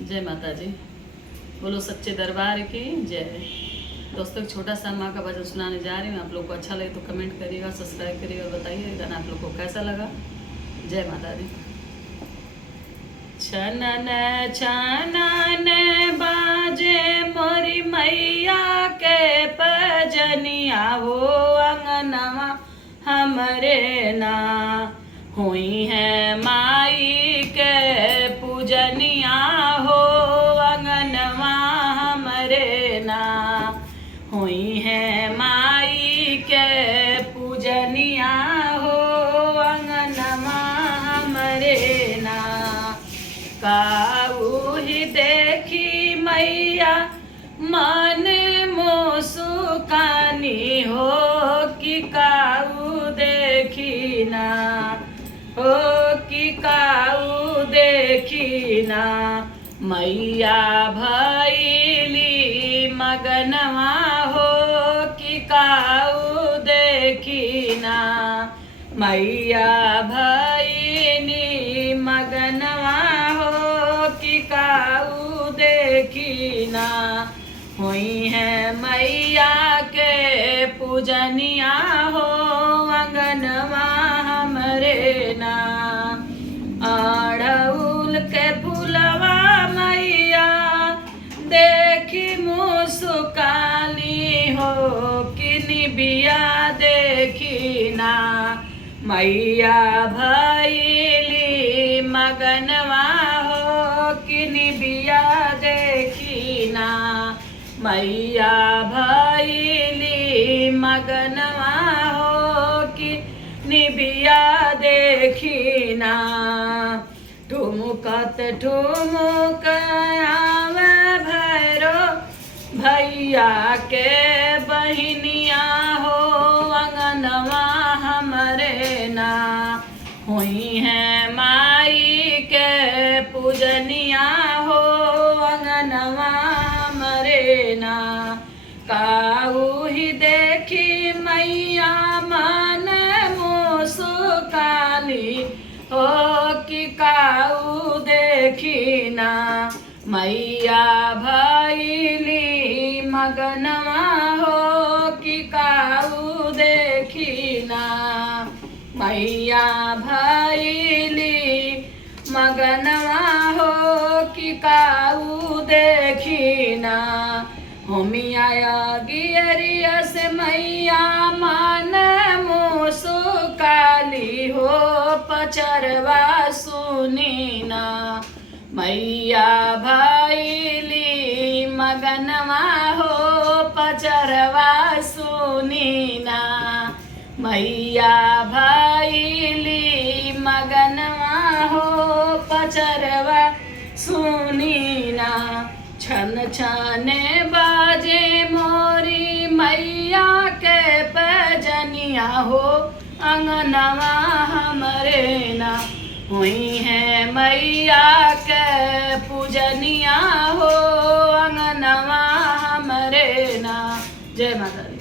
जय माता जी। बोलो सच्चे दरबार की जय। दोस्तों एक छोटा सा माँ का भजन सुनाने जा रही हूँ। आप लोग को अच्छा लगे तो कमेंट करिएगा, सब्सक्राइब करिएगा और बताइए गाना आप लोग को कैसा लगा। जय माता दी। छनन छनन बाजे मोरी मैया के भजनिया हो अंगनवा हमरे ना हुई है माई के पूजनिया हो अंगनवा हमरे ना हुई है माई के पूजनिया हो अंगनवा हमरे ना काऊ ही देखी मैया मन मुस्कानी हो कि काऊ देखी ना हो कि काऊ देखी ना मैया भैली मगनवा हो कि काऊ देखी ना मैया भैनी मगनवा हो कि काऊ देखी ना हुई है मैया के पूजनिया हो अंगनवा हमरे ना अड़उल के फूलवा मैया देखी मुस्कानी हो कि निबिया देखी ना मैया भैली मगनवा हो कि निबिया देखी ना मैया भैली मगनवा हो कि निबिया देखी ना ठुमुकत ठुमुक आवे भैरो भैया के बहिनिया हो अंगनवा हमरे ना हुई है माई के पूजनिया हो अंगनवा हमरे ना काऊ ही देखी मैया मन मुस्काली हो कि काऊ देखी ना मैया भैली मगनवा हो कि काऊ देखी ना मैया भैली मगनवा हो कि काऊ देखी ना होमिया गियरिया से मैया मन मुस्काली हो पचरवा सुनी ना मैया भैली मगनवा हो पचरवा सुनी ना मैया भैली मगनवा हो पचरवा सुनी ना छन छने बाजे मोरी मैया के भजनिया हो अंगनवा हमरे ना हुई है मैया के पूजनिया हो अंगनवा हमरे ना। जय माता दी।